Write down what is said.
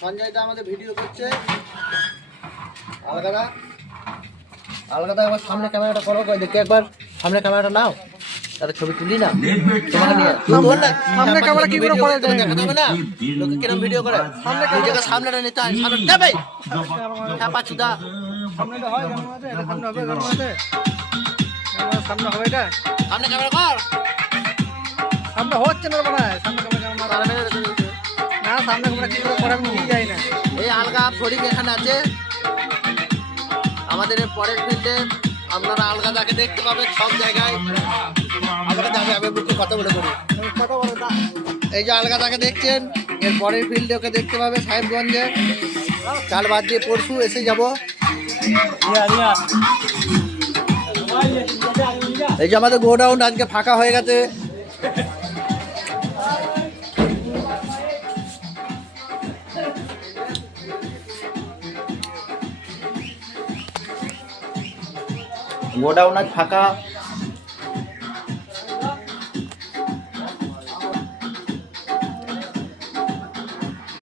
সঞ্জয়দা আমাদের ভিডিও করছে। আলগাদা আলগাদা একবার সামনে ক্যামেরাটা করো, দেখে একবার সামনে ক্যামেরাটা নাও, তাহলে ছবি তুলি না তোমাকে নিয়ে। সামনে ক্যামেরা কি করে করে দেখা যাবে না, লোকে কিরকম ভিডিও করে। সামনে ক্যামেরা সামনেটা নিতে হয়, সামনে দেবে। হ্যাঁ পাচুদা সামনেটা হয়, কেমন আছে এটা সামনে হবে, কেমন আছে সামনে হবে, এটা সামনে ক্যামেরা কর। সামনে হচ্ছে না মনে হয়, সামনে ক্যামেরা না, সামনে ক্যামেরা কি করে করে আমি ঠিক যাই না। এই আলগা ফরিক এখানে আছে আমাদের পরের ফিল্ডে। আপনারা আলগাদাকে দেখতে পাবেন সব জায়গায়। আলগাদা বুকে কথা বলে করি, এই যে আলগাদাকে দেখছেন, এর পরের ফিল্ডে ওকে দেখতে পাবে সাহেবগঞ্জে। কাল বাদ দিয়ে পরশু এসে যাব। এই যে আমাদের গোডাউন আজকে ফাঁকা হয়ে গেছে। গোডাউন আজ ফাঁকা।